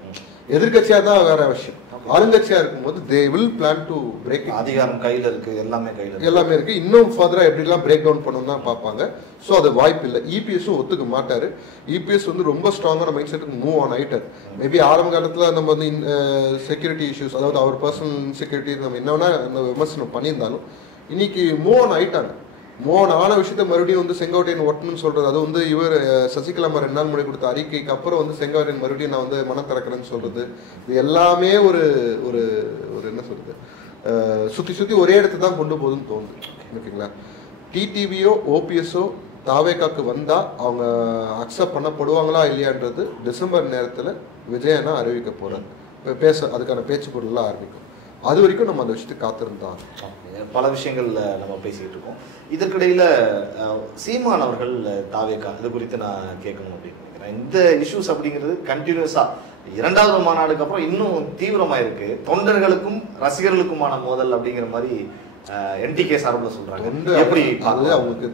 எதிர்கட்சியா தான் வேற விஷயம். ஆளுங்கட்சியா இருக்கும்போது they will plan to break it. அதிகாரம் கையில இருக்கு, எல்லாமே இருக்கு. இன்னும் ஃபர்தரா எப்படிலாம் பிரேக் டவுன் பண்ணணும் தான் பார்ப்பாங்க. ஸோ அது வாய்ப்பு இல்லை. இபிஎஸும் ஒத்துக்க மாட்டாரு. இபிஎஸ் வந்து ரொம்ப ஸ்ட்ராங்கான மைண்ட் செட்டுக்கு மூவ் ஆன் ஆயிட்டார். மேபி ஆரம்ப காலத்தில் நம்ம வந்து செக்யூரிட்டி இஷ்யூஸ், அதாவது அவர் பர்சனல் இன்செக்யூரிட்டி நம்ம என்னன்னா விமர்சனம் பண்ணியிருந்தாலும் இன்னைக்கு மூவ் ஆன் ஆயிட்டாங்க. மூவ் ஆன விஷயத்த மறுபடியும் வந்து செங்கோட்டையன் ஒட்டணும்னு சொல்றது, அது வந்து இவர் சசிகலா 2 நாள் முன்னாடி கொடுத்த அறிக்கைக்கு அப்புறம் வந்து செங்கோட்டையன் மறுபடியும் நான் வந்து மனம் திறக்கிறேன்னு சொல்றது, இது எல்லாமே ஒரு ஒரு ஒரு என்ன சொல்றது, சுத்தி ஒரே இடத்துல தான் கொண்டு போகுதுன்னு தோணுது. ஓகேங்களா? டிடிவியோ ஓபிஎஸ்ஓ தாவேக்காக்கு வந்தா அவங்க அக்செப்ட் பண்ணப்படுவாங்களா இல்லையான்றது டிசம்பர் நேரத்துல விஜயனா அறிவிக்க போறாரு. அதுக்கான பேச்சு பொருள்லாம் ஆரம்பிக்கும். அது வரைக்கும் நம்ம அந்த விஷயத்துக்கு காத்திருந்தோம். பல விஷயங்கள் நம்ம பேசிக்கிட்டு இருக்கோம். இதற்கிடையில சீமான் அவர்கள் தாவேக்கா இது குறித்து நான் கேட்கணும் அப்படின்னு நினைக்கிறேன். இந்த இஷ்யூஸ் அப்படிங்கிறது கண்டினியூஸா 2வது மாநாடுக்கு அப்புறம் இன்னும் தீவிரமா இருக்கு. தொண்டர்களுக்கும் ரசிகர்களுக்குமான மோதல் அப்படிங்கிற மாதிரி என்டிகே சார்பில் சொல்றாங்க. எப்படி அது அவங்களுக்கு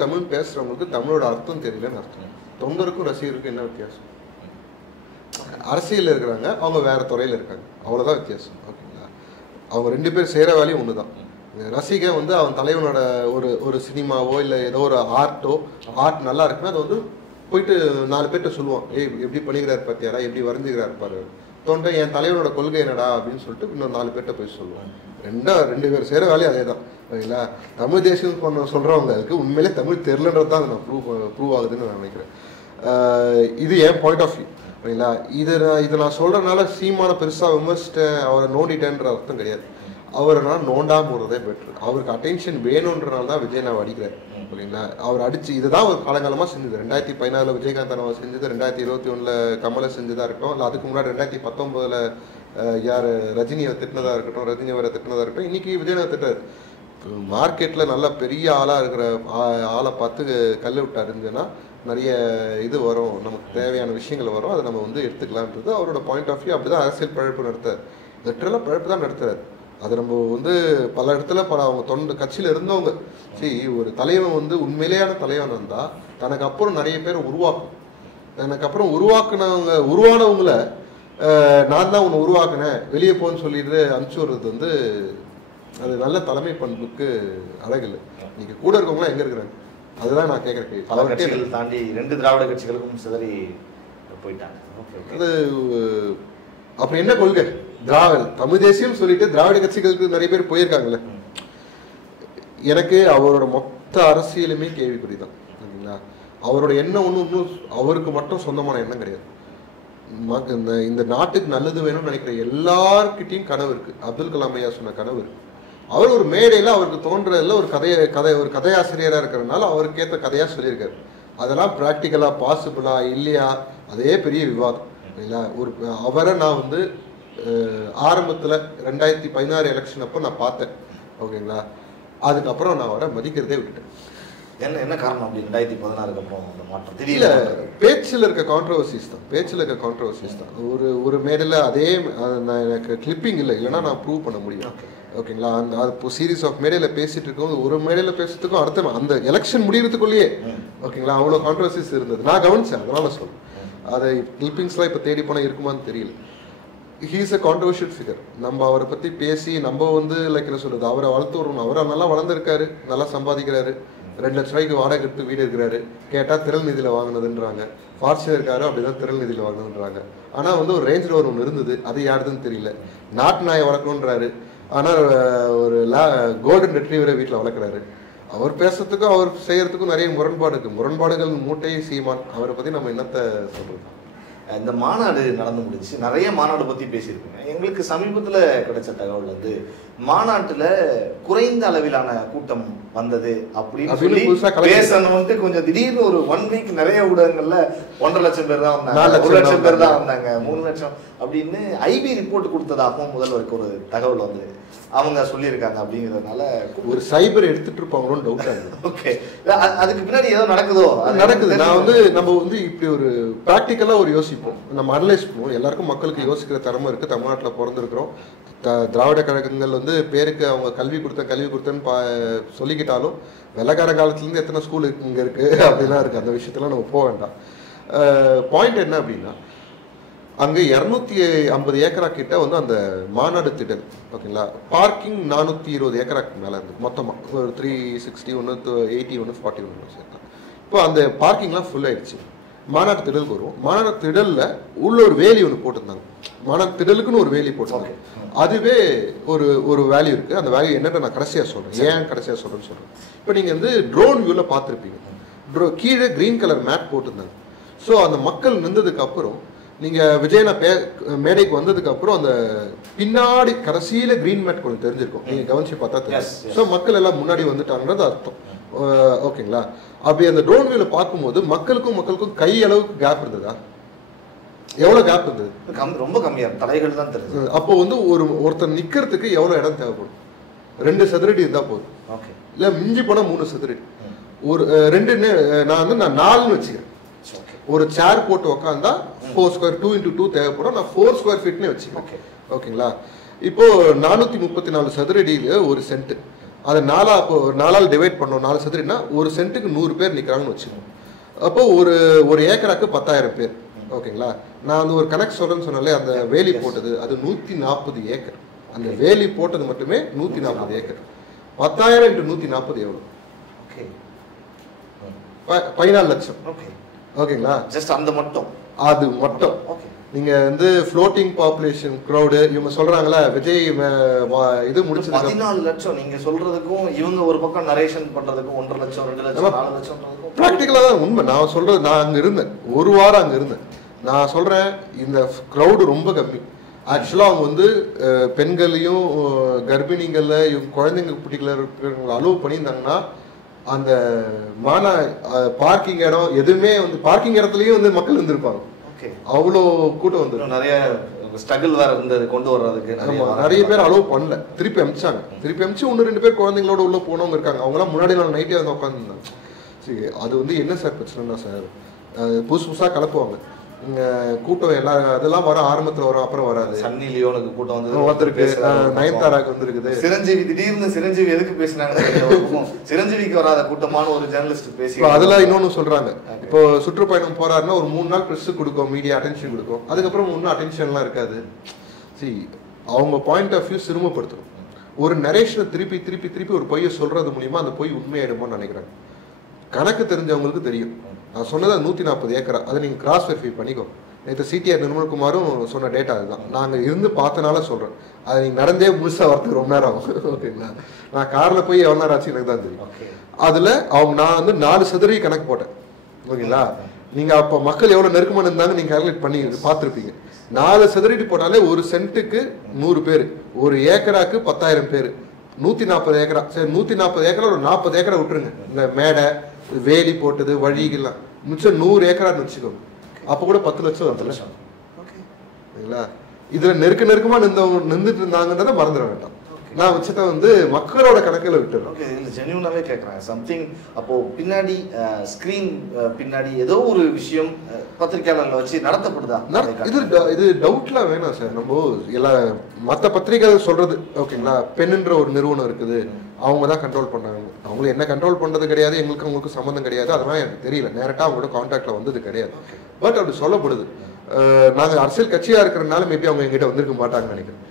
தமிழ் பேசுறவங்களுக்கு தமிழோட அர்த்தம் தெரியலன்னு அர்த்தம். தொண்டருக்கும் ரசிகருக்கும் என்ன வித்தியாசம்? அரசியல் இருக்கிறாங்க, அவங்க வேற துறையில இருக்காங்க, அவ்வளவுதான் வித்தியாசம். ஓகேங்களா? அவங்க 2 பேர் செய்யற வேலையும் ஒண்ணுதான். ரசிகன் வந்து அவன் தலைவனோட ஒரு சினிமாவோ இல்லை ஏதோ ஒரு ஆர்ட் நல்லா இருக்குன்னா அது வந்து போயிட்டு 4 பேர்கிட்ட சொல்லுவான், எப்படி பண்ணிக்கிறாரு பார்த்தியாரா, எப்படி வரைஞ்சுக்கிறாரு பாரு. தொண்டை என் தலைவனோட கொள்கை என்னடா அப்படின்னு சொல்லிட்டு இன்னொரு 4 பேர்கிட்ட போய் சொல்லுவான். 2 பேர் செய்யற வேலையும் அதே தான். ஓகேங்களா? தமிழ் தேசியம் சொல்றவங்களுக்கு உண்மையிலே தமிழ் தெரியலன்றது தான் நான் ப்ரூவ் ஆகுதுன்னு நான் நினைக்கிறேன். இது என் பாயிண்ட் ஆஃப் வியூ. ஓகேங்களா? இதை நான் சொல்றதுனால சீமான பெருசா விமர்சிட்டேன், அவரை நோண்டிட்டேன்ற அர்த்தம் கிடையாது. அவரை நான் நோண்டாம போறதே பெட்ரு. அவருக்கு அட்டென்ஷன் வேணும்ன்றனால தான் விஜய் நான் அடிக்கிறேன். ஓகேங்களா? அவர் அடிச்சு இதுதான் ஒரு காலங்காலமா செஞ்சது. 2014 விஜயகாந்த் அவர் செஞ்சது, 2021 கமலை செஞ்சதா இருக்கட்டும், இல்லை அதுக்கு முன்னாடி 2019 யார் ரஜினியை திட்டினதா இருக்கட்டும், ரஜினி அவரை திட்டினதா இருக்கட்டும், இன்னைக்கு விஜயனை திட்டாரு. மார்க்கெட்ல நல்ல பெரிய ஆளா இருக்கிற ஆளை பார்த்து கல் விட்டு அறிஞ்சுன்னா நிறைய இது வரும், நமக்கு தேவையான விஷயங்கள் வரும், அதை நம்ம வந்து எடுத்துக்கலான்றது அவரோட பாயிண்ட் ஆஃப் வியூ. அப்படிதான் அரசியல் பழப்பு நடத்துறாரு. லிட்டரலா பழப்பு தான் நடத்துறாரு. அது நம்ம வந்து பல இடத்துல அவங்க கட்சியில இருந்தவங்க ஒரு தலைவன் வந்து உண்மையிலேயான தலைவன் இருந்தா தனக்கு அப்புறம் நிறைய பேர் உருவாக்கும். தனக்கு அப்புறம் உருவானவங்களை நான் தான் உன்னை உருவாக்குனேன் வெளியே போன்னு சொல்லிட்டு அனுப்பிச்சு விடுறது வந்து அது நல்ல தலைமை பண்புக்கு அழகில்லை. இன்னைக்கு கூட இருக்கவங்களாம் எங்க இருக்கிறாங்க? அதுதான் நான் கேட்கிறேன். பல கட்சிகள் தாண்டி 2 திராவிட கட்சிகளுக்கும் சிதறி போயிட்டாங்க. அது அப்புறம் என்ன கொள்கை? தமிழ் தேசியம் சொல்லிட்டு திராவிட கட்சிகளுக்கு நிறைய பேர் போயிருக்காங்கல்ல. எனக்கு அவரோட மொத்த அரசியலுமே கேள்விக்குறிதான். ஓகேங்களா? அவரோட எண்ணம் ஒன்றும் அவருக்கு மட்டும் சொந்தமான எண்ணம் கிடையாது. இந்த நாட்டுக்கு நல்லது வேணும்னு நினைக்கிற எல்லார்கிட்டையும் கனவு இருக்கு. அப்துல் கலாம் ஐயா சொன்ன கனவு இருக்கு. அவர் ஒரு மேடையில அவருக்கு தோன்றதுல ஒரு கதையாசிரியரா இருக்கிறதுனால அவருக்கு ஏற்ற கதையா சொல்லியிருக்காரு. அதெல்லாம் பிராக்டிக்கலா பாசிபிளா இல்லையா அதே பெரிய விவாதம். அவரை நான் வந்து ஆரம்பத்துல 2016 எலெக்ஷன் அப்போ நான் பார்த்தேன். ஓகேங்களா? அதுக்கப்புறம் நான் அவரை மதிக்கிறதே விட்டுட்டேன். என்ன காரணம் அப்படி 2016 அப்புறம் அந்த மாற்றம் தெரியல. பேச்சில் இருக்க கான்ட்ரவர்சிஸ் தான். ஒரு மேடையில் அதே எனக்கு கிளிப்பிங் இல்லைன்னா நான் ப்ரூவ் பண்ண முடியும். ஓகேங்களா? அந்த சீரீஸ் ஆஃப் மேடையில் பேசிட்டு இருக்கோம். ஒரு மேடையில் பேசுறதுக்கும் அர்த்தம் அந்த எலெக்ஷன் முடியறதுக்குள்ளேயே ஓகேங்களா அவ்வளோ கான்ட்ரவர்சிஸ் இருந்தது. நான் கவனிச்சேன், அதனால சொல்றேன். அதை கிளிப்பிங்ஸ்லாம் இப்போ தேடி போனால் இருக்குமான்னு தெரியல. He is a controversial figure. நம்ம அவரை பற்றி பேசி நம்ம வந்து லைக் என்ன சொல்றது, அவரை வளர்த்து விடணும். அவரை நல்லா வளர்ந்துருக்காரு, நல்லா சம்பாதிக்கிறாரு, 2 லட்ச ரூபாய்க்கு வாடகை எடுத்து வீடு இருக்கிறாரு. கேட்டால் திரள் நிதியில் வாங்கினதுன்றாங்க. ஃபார்ச்சுனர் இருக்காரு, அப்படிதான் திரள் நிதியில் வாங்கினதுன்றாங்க. ஆனால் வந்து ஒரு ரேஞ்ச் ரோவர் ஒன்று இருந்தது, அது யாருதுன்னு தெரியல. நாட்டு நாயை வளர்க்கணுன்றாரு, ஆனால் ஒரு கோல்டன் ரெட்ரீவரை வீட்டில் வளர்க்குறாரு. அவர் பேசுறதுக்கும் அவர் செய்யறதுக்கும் நிறைய முரண்பாடுகள் மூட்டையை சீமான். அவரை பற்றி நம்ம என்னத்தை சொல்றது? இந்த மாநாடு நடந்து முடிச்சு நிறைய மாநாடு பத்தி பேசியிருக்கோங்க. எங்களுக்கு சமீபத்துல கிடைச்ச தகவல் வந்து மாநாட்டுல குறைந்த அளவிலான கூட்டம் வந்தது அப்படின்னு சொல்லி பேசணும்ட்டு கொஞ்சம் திடீர்னு ஒரு 1 வீக் நிறைய ஊடகங்கள்ல 1.5 லட்சம் பேர் தான் வந்தாங்க, 1 லட்சம் பேர் தான் வந்தாங்க, 3 லட்சம் அப்படின்னு ஐபி ரிப்போர்ட் கொடுத்ததாகவும் முதல்வருக்கு ஒரு தகவல் வந்து அவங்க சொல்லியிருக்காங்க. அப்படிங்கிறதுனால ஒரு சைபர் எடுத்துட்டு இருப்பாங்களோன்னு டவுட் ஆகுது. ஓகே, அதுக்கு பின்னாடி ஏதோ நடக்குது. நான் வந்து நம்ம வந்து இப்படி ஒரு ப்ராக்டிக்கலா ஒரு யோசிப்போம், நம்ம அனலைஸ் பண்ணுவோம். எல்லாருக்கும் மக்களுக்கு யோசிக்கிற திறமை இருக்கு. தமிழ்நாட்டில் பிறந்திருக்கிறோம். திராவிட கழகங்கள் வந்து பேருக்கு அவங்க கல்வி கொடுத்தேன்னு சொல்லிக்கிட்டாலும் வெள்ளக்கார காலத்துலேருந்து எத்தனை ஸ்கூல் இங்கே இருக்கு அப்படிலாம் இருக்கு. அந்த விஷயத்தெல்லாம் நம்ம போக வேண்டாம். பாயிண்ட் என்ன அப்படின்னா, அங்கே 250 ஏக்கரா கிட்ட வந்து அந்த மாநாடு திடல் ஓகேங்களா, பார்க்கிங் 420 ஏக்கராக்கு மேலே இருந்து மொத்தமாக ஒரு 360 180 141 சேர்த்தா. இப்போ அந்த பார்க்கிங்லாம் ஃபுல் ஆயிடுச்சு. மாநாட்டு திடலுக்கு வருவோம். மாநாட்டு திடலில் உள்ள ஒரு வேலி ஒன்று போட்டிருந்தாங்க. மாநாட்டு திடலுக்குன்னு ஒரு வேலி போட்டிருந்தாங்க. அதுவே ஒரு வேல்யூ இருக்குது. அந்த வேல்யூ என்னென்ன நான் கடைசியாக சொல்கிறேன், ஏன் கடைசியாக சொல்கிறேன்னு சொல்கிறேன். இப்போ நீங்கள் வந்து ட்ரோன் வியூவில் பார்த்துருப்பீங்க. கீழே க்ரீன் கலர் மேட் போட்டிருந்தாங்க. ஸோ அந்த மக்கள் நின்றதுக்கு அப்புறம் நீங்கள் விஜயனா மேடைக்கு வந்ததுக்கு அப்புறம் அந்த பின்னாடி கடைசியில் க்ரீன் மேட் கொஞ்சம் தெரிஞ்சிருக்கும். நீங்கள் கவனிச்சு பார்த்தா தெரியும். ஸோ மக்கள் எல்லாம் முன்னாடி வந்துட்டாங்கன்றது அர்த்தம். ஓகேங்களா? அப்படி அந்த ட்ரோன் வியூல பார்க்கும்போது மக்களுக்கும் கை அளவுக்கு கேப் இருந்ததா? எவ்வளவு கேப் இருந்தது? ரொம்ப கம்மியா, தலைகள் தான் தெரியுது. அப்போ வந்து ஒருத்தர் நிக்கிறதுக்கு எவ்வளவு இடம் தேவைப்படும்? 2 சதுரடி இருந்தா போதும். ஓகே. இல்ல மிஞ்சி போனா 3 சதுரடி. ஒரு 2 நான் 4ன்னு வச்சுக்கிறேன். ஒரு சேர் போட்டு உக்காந்தா 4 ஸ்கொயர் 2 into 2 தேவைப்படும். நான் 4 ஸ்கொயர் ஃபீட்னு வச்சுக்கிறேன். ஓகேங்களா? இப்போ 434 சதுரடியில ஒரு சென்ட். அதை 4ஆல் டிவைட் பண்ணோம். 4 சதுரடினா ஒரு சென்ட்டுக்கு 100 பேர் நிற்கிறாங்கன்னு வச்சுக்கோங்க. அப்போ ஒரு ஏக்கராக்கு 10,000 பேர். ஓகேங்களா? நான் அந்த ஒரு கணக்கு சொன்னேன்ல, அந்த வேலி போட்டது அது 140 ஏக்கர். அந்த வேலி போட்டது மட்டுமே 140 ஏக்கர். 10,000 into 140 எவ்வளவு? 14 லட்சம். ஓகேங்களா? ஜஸ்ட் அந்த மட்டும், அது மட்டும். நீங்க வந்து ஃப்ளோட்டிங் பாப்புலேஷன் கிரவுட் இவங்க சொல்றாங்களா, விஜய் இது முடிச்சது 14 லட்சம். நீங்க சொல்றதுக்கும் இவங்க ஒரு பக்கம் நரேஷன் பண்றதுக்கும் 1.5 லட்சம் 2 லட்சம் 4 லட்சம் பிராக்டிகலா தான் உண்மை. நான் சொல்றது, நான் அங்க இருந்தேன், ஒரு வாரம் அங்க இருந்தேன். நான் சொல்றேன் இந்த கிரவுடு ரொம்ப கம்மி. ஆக்சுவலா அவங்க வந்து பெண்களையும் கர்ப்பிணிகள்ல குழந்தைங்க குட்டிகளை இருக்கிறவங்களை அலோவ் பண்ணியிருந்தாங்கன்னா அந்த பார்க்கிங் இடம் எதுவுமே வந்து பார்க்கிங் இடத்துலயும் வந்து மக்கள் இருந்திருப்பாங்க. அவ்வளோ கூட்டம் வந்து நிறைய ஸ்ட்ரகிள் வேற இருந்தது கொண்டு வர்றதுக்கு. நிறைய பேர் அலோவ் பண்ணல, திருப்பி அமிச்சாங்க. திருப்பி அமிச்சு 1-2 பேர் குழந்தைங்களோட உள்ள போனவங்க இருக்காங்க. அவங்களாம் முன்னாடி நாள் நைட்டே வந்து உட்காந்துருந்தாங்க. சரி, அது வந்து என்ன சார் பிரச்சனைனா சார், புதுசா கலப்புவாங்க. கூட்டம் எல்லாம் அதெல்லாம் வர ஆரம்பத்துல வரும், அப்புறம் வராது. சன்னி லியோனுக்கு கூட்டம் வந்திருக்கு, நயன்தாராக்கு வந்திருக்குது. சிரஞ்சீவி திடீர்னு சிரஞ்சீவி எதுக்கு பேசினாங்க? சிரஞ்சீவிக்கு வராத கூட்டமான ஒரு ஜேர்னலிஸ்ட் பேசி அதெல்லாம் இன்னொன்னு சொல்றாங்க. இப்போ சுற்றுப்பயணம் போறாருன்னா ஒரு 3 நாள் பிரஸ் கொடுக்கும், மீடியா அட்டென்ஷன் கொடுக்கும். அதுக்கப்புறம் ஒன்றும் அட்டென்ஷன்லாம் இருக்காது. சரி, அவங்க பாயிண்ட் ஆஃப் வியூ சிறுமப்படுத்தணும். ஒரு நரேஷனை திருப்பி திருப்பி திருப்பி ஒரு பொய்யை சொல்றது மூலியமா அந்த பொய் உண்மையாயிடுமோன்னு நினைக்கிறாங்க. கணக்கு தெரிஞ்சவங்களுக்கு தெரியும். நான் சொன்னது 140 ஏக்கரா. அதை நீங்கள் கிராஸ் வெரிஃபை பண்ணிக்கோ. நேற்று சிடிஆர் நிர்மல்குமாரும் சொன்ன டேட்டா அதுதான். நாங்கள் இருந்து பார்த்தனால சொல்கிறேன். அதை நீங்கள் நடந்தே முழுசாக வரத்துக்கு ரொம்ப நேரம் ஆகும். ஓகேங்களா? நான் காரில் போய் எவ்வளோ நேரம் ஆச்சு எனக்கு தான் தெரியும். அதில் நான் வந்து 4 சதுரடி கணக்கு போட்டேன். ஓகேங்களா? நீங்கள் அப்போ மக்கள் எவ்வளோ நெருக்கமாக இருந்தாங்க நீங்கள் கால்குலேட் பண்ணி பார்த்துருப்பீங்க. 4 சதுரடி போட்டாலே ஒரு சென்ட்டுக்கு 100 பேர், ஒரு ஏக்கராக்கு 10,000 பேர், 140 ஏக்கரா. சரி, 140 ஏக்கரா ஒரு 40 ஏக்கரா விட்டுருங்க. இந்த மேடை வேலி போட்டது வழிகள்லாம் மிச்சம் 100 ஏக்கரான்னு வச்சுக்கோங்க. அப்போ கூட 10 லட்சம் வருதுல்ல. ஓகேங்களா? இதுல நெருக்கமா நின்றுட்டு இருந்தாங்கன்றத மறந்துட வேண்டாம். நான் வச்சுட்டா வந்து மக்களோட கணக்கில் விட்டுறேன். ஜென்யூனாவே கேட்கறேன். சம்திங் அப்போ பின்னாடி ஸ்கிரீன் பின்னாடி ஏதோ ஒரு விஷயம் பத்திரிகையாளர்களை வச்சு நடத்தப்படுதா? இது டவுட்லாம் வேணாம் சார். நம்ம எல்லா மற்ற பத்திரிகை சொல்றது ஓகேங்களா, பெண்ணுன்ற ஒரு நிறுவனம் இருக்குது, அவங்க தான் கண்ட்ரோல் பண்ணாங்க. அவங்களை என்ன கண்ட்ரோல் பண்றது கிடையாது, எங்களுக்கு அவங்களுக்கு சம்மந்தம் கிடையாது. அதெல்லாம் எனக்கு தெரியல, நேரட்டா அவங்களோட கான்டாக்ட்ல வந்தது கிடையாது. பட் அப்படி சொல்லப்படுது. நாங்கள் அரசியல் கட்சியா இருக்கிறதுனால மேபி அவங்க எங்கிட்ட வந்திருக்க மாட்டாங்கன்னு நினைக்கிறேன்.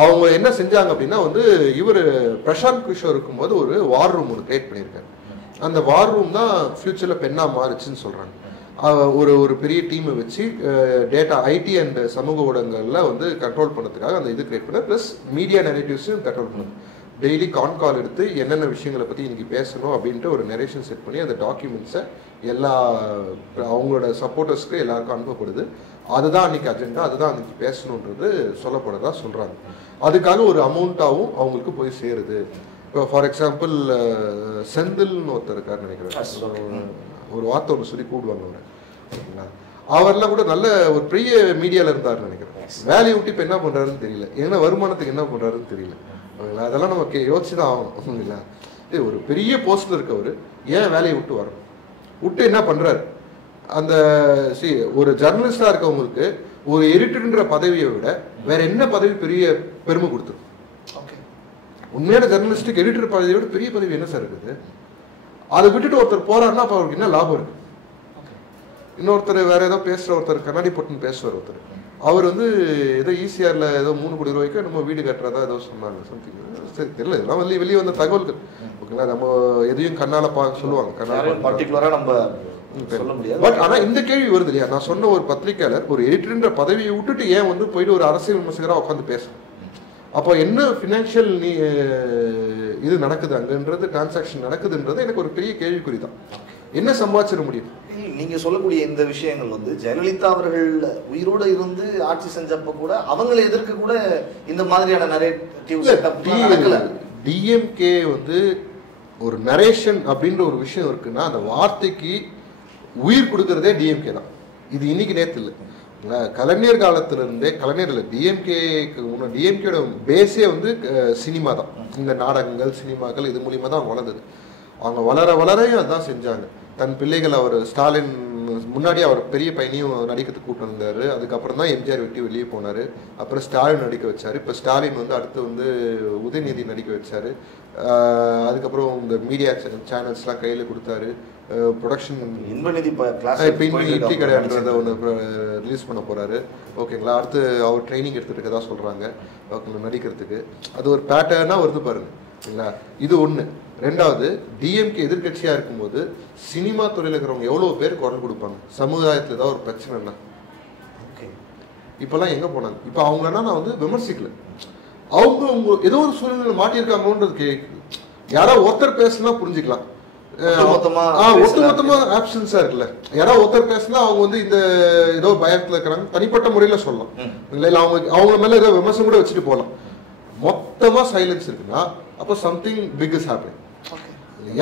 அவங்க என்ன செஞ்சாங்க அப்படின்னா வந்து இவர் பிரசாந்த் கிஷோர் இருக்கும்போது ஒரு வார் ரூம் ஒன்று கிரியேட் பண்ணியிருக்காரு. அந்த வார் ரூம் தான் ஃபியூச்சர்ல பெண்ணா மாறுச்சுன்னு சொல்றாங்க. ஒரு பெரிய டீமை வச்சு டேட்டா ஐடி அண்ட் சமூக ஊடகங்கள்ல வந்து கண்ட்ரோல் பண்ணதுக்காக அந்த இது கிரியேட் பண்ண, பிளஸ் மீடியா நரேட்டிவ்ஸையும் கண்ட்ரோல் பண்ணுது. டெய்லி கால் எடுத்து என்னென்ன விஷயங்களை பற்றி இன்னைக்கு பேசணும் அப்படின்ட்டு ஒரு நரேஷன் செட் பண்ணி அந்த டாக்குமெண்ட்ஸை எல்லா அவங்களோட சப்போர்ட்டர்ஸ்க்கு எல்லாருக்கும் அனுப்பப்படுது. அதுதான் அன்னைக்கு அஜெண்டா, அதுதான் அன்னைக்கு பேசணுன்றது சொல்லப்படுறதா சொல்றாங்க. அதுக்காக ஒரு அமௌண்ட்டாகவும் அவங்களுக்கு போய் சேருது. இப்போ ஃபார் எக்ஸாம்பிள் செந்தில்னு ஒருத்தர் இருக்காரு நினைக்கிறேன், ஒரு வார்த்தை ஒன்று சொல்லி கூடுவாங்க அவரை. ஓகேங்களா? அவர்லாம் கூட நல்ல ஒரு பெரிய மீடியாவில் இருந்தாருன்னு நினைக்கிறேன். வேலையை விட்டு இப்போ என்ன பண்ணுறாருன்னு தெரியல, ஏன்னா வருமானத்துக்கு என்ன பண்ணுறாருன்னு தெரியல. ஓகேங்களா? அதெல்லாம் நமக்கு யோசிச்சு தான் ஆகணும். ஓகேங்களா? ஒரு பெரிய போஸ்ட்ல இருக்கவர் ஏன் வேலையை விட்டு வரணும், விட்டு என்ன பண்றாரு? அந்த ஒரு ஜர்னலிஸ்டா இருக்கவங்களுக்கு ஒரு எடிட்டர்ன்ற பதவியை விட வேற என்ன பதவி பெரிய பெருமை கொடுத்துரும்? உண்மையான ஜர்னலிஸ்டுக்கு எடிட்டர் பதவியை விட பெரிய பதவி என்ன சார் இருக்குது? அதை விட்டுட்டு ஒருத்தர் போறாருன்னா அப்ப அவருக்கு என்ன லாபம் இருக்கு? இன்னொருத்தர் வேற ஏதோ பேசுற ஒருத்தர், கண்ணாடி போட்டுன்னு பேசுவார் ஒருத்தர், அவர் வந்து ஏதோ ஈசிஆர்ல ஏதோ 3 கோடி ரூபாய்க்கு நம்ம வீடு கட்டுறதா ஏதோ சொன்னாங்க. சம்திங் சரி தெரியல, இதெல்லாம் வெளியே வந்த தகவல்கள். ஓகேங்களா? நம்ம எதையும் கண்ணால பார்க்க சொல்லுவாங்க, கண்ணால நம்ம சொல்ல முடியாது. பட் ஆனா இந்த கேள்வி வருது இல்லையா, நான் சொன்ன ஒரு பத்திரிகையாளர் ஒரு எடிட்டர்ன்ற பதவியை விட்டுட்டு ஏன் வந்து போயிட்டு ஒரு அரசியல் விமர்சகராக உட்காந்து பேசணும்? அப்போ என்ன ஃபினான்ஷியல் இது நடக்குது அங்கன்றது, டிரான்சாக்ஷன் நடக்குதுன்றது எனக்கு ஒரு பெரிய கேள்விக்குறி தான். என்ன சம்பாதிச்சிட முடியும்? நீங்க சொல்லக்கூடிய இந்த விஷயங்கள் வந்து ஜெயலலிதா அவர்கள் உயிரோட இருந்து ஆட்சி செஞ்சப்ப கூட அவங்களை எதிர்க்க கூட இந்த மாதிரியான நரேட்டிவ் செட்டப் நடக்கல. டிஎம்கே வந்து ஒரு நரேஷன் அப்படின்ற ஒரு விஷயம் இருக்குன்னா அந்த வார்த்தைக்கு உயிர் கொடுக்கறதே டிஎம்கே தான். இது இன்னைக்கு நேற்று இல்லை, கலைஞர் காலத்துல இருந்தே, கலைஞர் இல்லை, டிஎம்கேயோட பேஸே வந்து சினிமா தான். இந்த நாடகங்கள் சினிமாக்கள் இது மூலியமா தான் வளர்ந்தது. அவங்க வளர வளரையும் அதான் செஞ்சாங்க. தன் பிள்ளைகள் அவர் ஸ்டாலின் முன்னாடி அவர் பெரிய பையனையும் நடிக்கிறதுக்கு கூப்பிட்டு வந்தாரு. அதுக்கப்புறம் தான் எம்ஜிஆர் வெட்டி வெளியே போனாரு. அப்புறம் ஸ்டாலின் நடிக்க வச்சாரு. இப்போ ஸ்டாலின் வந்து அடுத்து வந்து உதயநிதி நடிக்க வச்சாரு. அதுக்கப்புறம் இந்த மீடியா சேனல்ஸ்லாம் கையில் கொடுத்தாரு. ப்ரொடக்ஷன் இட்லி கடைன்றத ஒன்று ரிலீஸ் பண்ண போறாரு. ஓகேங்களா, அடுத்து அவர் ட்ரைனிங் எடுத்துட்டு இருக்கதா சொல்றாங்க ஓகேங்களா நடிக்கிறதுக்கு. அது ஒரு பேட்டர்னா வருது பாருங்க. சரிங்களா, இது ஒன்று. ரெண்டாவது, டிஎம்கே எதிர்கட்சியா இருக்கும்போது சினிமா துறையில் இருக்கிறவங்க எவ்வளவு பேர் குரல் கொடுப்பாங்க. சமுதாயத்துல ஏதாவது ஒரு பிரச்சனைனா இப்பெல்லாம் எங்க போனாங்க. இப்ப அவங்களன்னா நான் வந்து விமர்சிக்கல, அவங்க ஏதோ ஒரு சூழ்நிலை மாட்டியிருக்காங்கன்றது கேட்குது. யாராவது ஒருத்தர் பேசுனா புரிஞ்சுக்கலாம். ஒட்டுமொத்தமா ஆப்ஷன்ஸா இருக்குல்ல. யாராவது ஒருத்தர் பேசினா அவங்க வந்து இந்த ஏதோ பயத்துல இருக்கிறாங்க, தனிப்பட்ட முறையில சொல்லலாம். இல்ல அவங்க மேல ஏதோ விமர்சனம் கூட வச்சுட்டு போகலாம். மொத்தமா சைலன்ஸ் இருக்குன்னா அப்போ சம்திங் பிக் இஸ் ஹேப்பனிங்.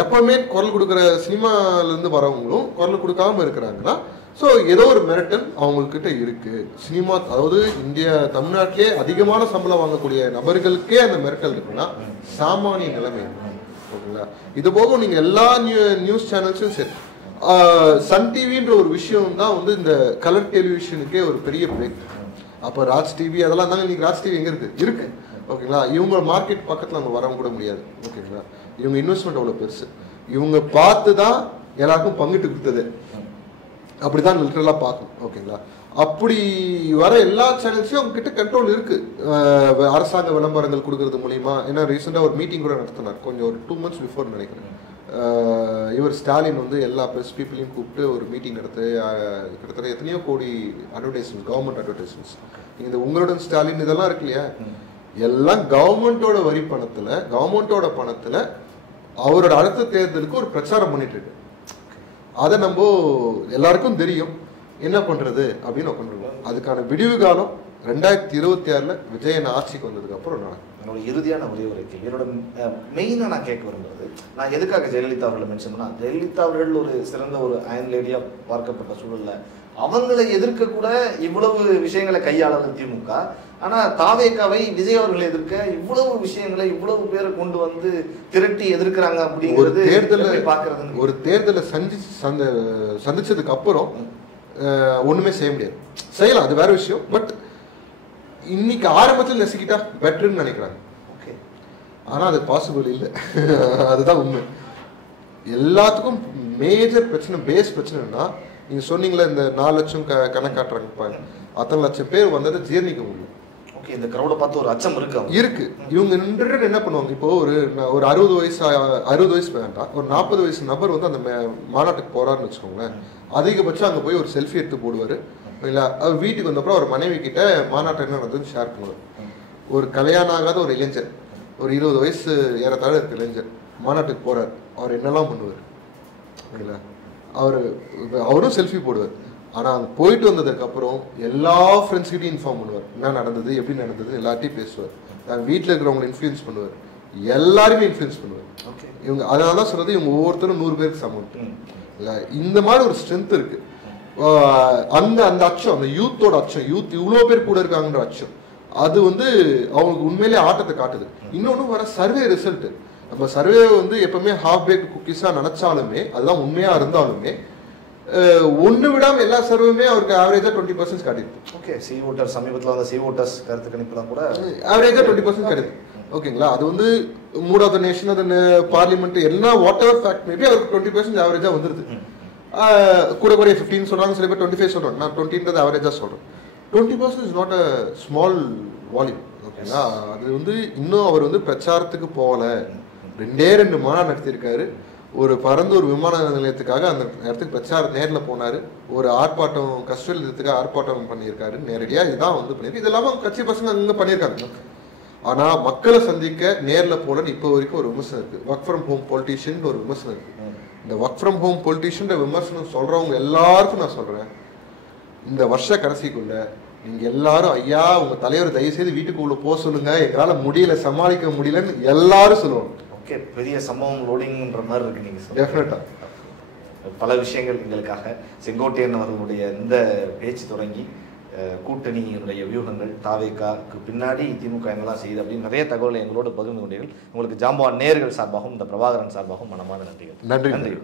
எப்பவுமே குரல் கொடுக்குற சினிமால இருந்து வரவங்களும் குரல் கொடுக்காம இருக்கிறாங்கன்னா ஸோ ஏதோ ஒரு மிரட்டல் அவங்கக்கிட்ட இருக்கு. சினிமா, அதாவது இந்தியா தமிழ்நாட்டிலே அதிகமான சம்பளம் வாங்கக்கூடிய நபர்களுக்கே அந்த மிரட்டல் இருக்குன்னா சாமானிய நிலைமை. ஓகேங்களா, இது போக நீங்க எல்லா நியூஸ் சேனல்ஸும் சரி, சன் டிவின்ற ஒரு விஷயம் தான் வந்து இந்த கலர் டெலிவிஷனுக்கே ஒரு பெரிய பிரேக். அப்போ ராஜ் டிவி அதெல்லாம் தாங்க. இன்னைக்கு ராஜ் டிவி எங்க இருக்கு ஓகேங்களா. இவங்க மார்க்கெட் பக்கத்தில் நம்ம வரவும் கூட முடியாது. ஓகேங்களா, இவங்க இன்வெஸ்ட்மெண்ட் அவ்வளோ பெருசு. இவங்க பார்த்து தான் எல்லாருக்கும் பங்கிட்டு கொடுத்தது. அப்படிதான் லிட்டரலாக பார்க்கணும். ஓகேங்களா, அப்படி வர எல்லா சேனல்ஸையும் அவங்க கிட்ட கண்ட்ரோல் இருக்கு. அரசாங்க விளம்பரங்கள் கொடுக்கறது மூலியமா. ஏன்னா ரீசெண்டாக ஒரு மீட்டிங் கூட நடத்தினார், கொஞ்சம் ஒரு 2 months பிஃபோர் நினைக்கிறேன். இவர் ஸ்டாலின் வந்து எல்லா ப்ரெஸ் பீப்புளையும் கூப்பிட்டு ஒரு மீட்டிங் நடத்து கிட்டத்தட்ட எத்தனையோ கோடி அட்வர்டைஸ்மெண்ட்ஸ், கவர்மெண்ட் அட்வர்டைஸ்மெண்ட்ஸ். இந்த உங்களுடன் ஸ்டாலின் இதெல்லாம் இருக்கு இல்லையா, எல்லாம் கவர்மெண்டோட வரி பணத்துல, கவர்மெண்டோட பணத்துல அவரோட அடுத்த தேர்தலுக்கு ஒரு பிரச்சாரம் பண்ணிட்டு இருக்கு. அதை நம்ம எல்லாருக்கும் தெரியும். என்ன பண்றது அப்படின்னு உட்காந்துருக்கோம். அதுக்கான விடிவு காலம் 2026 விஜயன் ஆட்சிக்கு வந்ததுக்கு அப்புறம் என்னோட இறுதியான ஒரே ஒரு கேள்வி, என்னோட மெயினாக நான் கேட்க விரும்புறது, நான் எதுக்காக ஜெயலலிதா அவர்களை மென்ஷன் பண்ணா, ஜெயலலிதா அவர்கள் ஒரு சிறந்த ஒரு அயன் லேடியா பார்க்கப்பட்ட சூழல்ல அவங்களை எதிர்க்க கூட இவ்வளவு விஷயங்களை கையாளது திமுக. ஆனா தாவேகாவை விஜய் அவர்களை எதிர்க்க இவ்வளவு விஷயங்களை இவ்வளவு பேரை கொண்டு வந்து திரட்டி எதிர்க்கிறாங்க அப்படிங்கிறது ஒரு தேர்தலை சந்திச்சதுக்கு அப்புறம் ஒண்ணுமே செய்ய முடியாது. செய்யலாம், அது வேற விஷயம். பட் இன்னைக்கு ஆரம்பத்தில் நெசிக்கிட்டா பெட்டர்ன்னு நினைக்கிறாங்க. ஆனா அது பாசிபிள் இல்லை. அதுதான் உண்மை. எல்லாத்துக்கும் மேஜர் பிரச்சனை, பேஸ் பிரச்சனைனா நீங்க சொன்னீங்களா இந்த 4 லட்சம் கணக்காட்டுறாங்க பாருங்க, அத்தனை லட்சம் பேர் வந்ததை ஜீர்ணிக்க முடியும். இந்த கிரௌட பார்த்து ஒரு அச்சம் இருக்கு. இவங்க நின்று என்ன பண்ணுவாங்க, இப்போ ஒரு 60 வயசு வேண்டாம், ஒரு 40 வயசு நபர் வந்து அந்த மாநாட்டுக்கு போறாருன்னு வச்சுக்கோங்களேன். அதிகபட்சம் அங்க போய் ஒரு செல்ஃபி எடுத்து போடுவாரு. இல்ல அவர் வீட்டுக்கு வந்தப்பறம் அவர் மனைவி கிட்ட மாநாட்டம் என்ன நடந்ததுன்னு ஷேர் பண்ணுவார். ஒரு கல்யாணம் ஆகாத ஒரு இளைஞர், ஒரு 20 வயசு ஏறத்தாழ இருக்க இளைஞர் மாநாட்டுக்கு போறாரு. அவர் என்னெல்லாம் பண்ணுவார். ஓகேங்களா, அவரும் செல்ஃபி போடுவார். ஆனா அங்க போயிட்டு வந்ததுக்கு அப்புறம் எல்லா ஃப்ரெண்ட்ஸ்கிட்டையும் இன்ஃபார்ம் பண்ணுவார், என்ன நடந்தது, எப்படி நடந்தது, எல்லாத்தையும் பேசுவார். வீட்டில் இருக்கிறவங்களை இன்ஃப்ளூயன்ஸ் பண்ணுவார், எல்லாருமே இன்ஃப்ளூயன்ஸ் பண்ணுவார். இவங்க அதனால சொல்றது, இவங்க ஒவ்வொருத்தரும் 100 பேருக்கு சமம் இல்ல. இந்த மாதிரி ஒரு ஸ்ட்ரென்த் இருக்கு. அந்த அச்சம், அந்த யூத்தோட அச்சம், யூத் இவ்வளவு பேர் கூட இருக்காங்கன்ற அச்சம், அது வந்து அவங்களுக்கு உண்மையிலே ஆட்டத்தை காட்டுது. இன்னொன்னு வர சர்வே ரிசல்ட், நம்ம சர்வே வந்து எப்பவுமே ஹாஃப் பேக் குக்கீஸா நினைச்சாலுமே, அதுதான் உண்மையா இருந்தாலுமே, ஒன்று விடாம எல்லா சர்வேமே அவருக்கு ஆவரேஜா 20% காட்டிருக்கு. ஓகே, சி ஓட்டர் சமீபத்தில் வந்த சி ஓட்டர்ஸ் கருத்து கணிப்புலாம் கூட ஆவரேஜா 20% கிடையாது. ஓகேங்களா, அது வந்து மூட் ஆஃப் த நேஷன், அது பார்லிமெண்ட் எல்லாம் வாட் எவர் ஃபேக்ட் மேபி அவருக்கு 20% ஆவரேஜா வந்துருது. கூட குறைய 15 சொல்றாங்க, சில பேர் 25 சொல்றாங்க. நான் 20ன்றது ஆவரேஜா சொல்றேன். 20% is not a small volume. ஓகேங்களா, அது வந்து இன்னும் அவர் வந்து பிரச்சாரத்துக்கு போகல. 2 மாநாடு நடத்தியிருக்காரு. ஒரு பறந்து ஒரு விமான நிலையத்துக்காக அந்த இடத்துக்கு பிரச்சாரம் நேரில் போனாரு. ஒரு ஆர்ப்பாட்டம், கஸ்டல் இதுக்காக ஆர்ப்பாட்டம் பண்ணியிருக்காரு நேரடியா. இதுதான் வந்து பண்ணியிருக்கு. இது இல்லாமல் கட்சி பசங்க அங்கே பண்ணியிருக்காங்க. ஆனா மக்களை சந்திக்க நேரில் போலன்னு இப்போ வரைக்கும் ஒரு விமர்சனம் இருக்கு. ஒர்க் ஃப்ரம் ஹோம் பொலிட்டீஷியன் ஒரு விமர்சனம் இருக்கு. இந்த ஒர்க் ஃப்ரம் ஹோம் பொலிட்டீஷியன் விமர்சனம் சொல்றவங்க எல்லாருக்கும் நான் சொல்றேன், இந்த வருஷ கடைசிக்குள்ள நீங்க எல்லாரும் ஐயா உங்க தலைவர் தயவு செய்து வீட்டுக்குள்ள போக சொல்லுங்க, எங்களால முடியல, சமாளிக்க முடியலன்னு எல்லாரும் சொல்லுவாங்க. ஓகே, பெரிய சம்பவம் லோடிங்ன்ற மாதிரி இருக்கு நீங்க சொல்றது. டெஃபினட்டா பல விஷயங்கள் எங்களுக்காக செங்கோட்டையன் அவர்களுடைய இந்த பேச்சு தொடங்கி கூட்டணியினுடைய வியூகங்கள் தாவேகாக்கு பின்னாடி திமுக என்னெல்லாம் செய்யுது அப்படின்னு நிறைய தகவலை எங்களோடு பகிர்ந்து கொண்டீர்கள். உங்களுக்கு ஜாம்பவான் நேயர்கள் சார்பாகவும் இந்த பிரபாகரன் சார்பாகவும் மனமான நன்றிகள். நன்றி. நன்றி.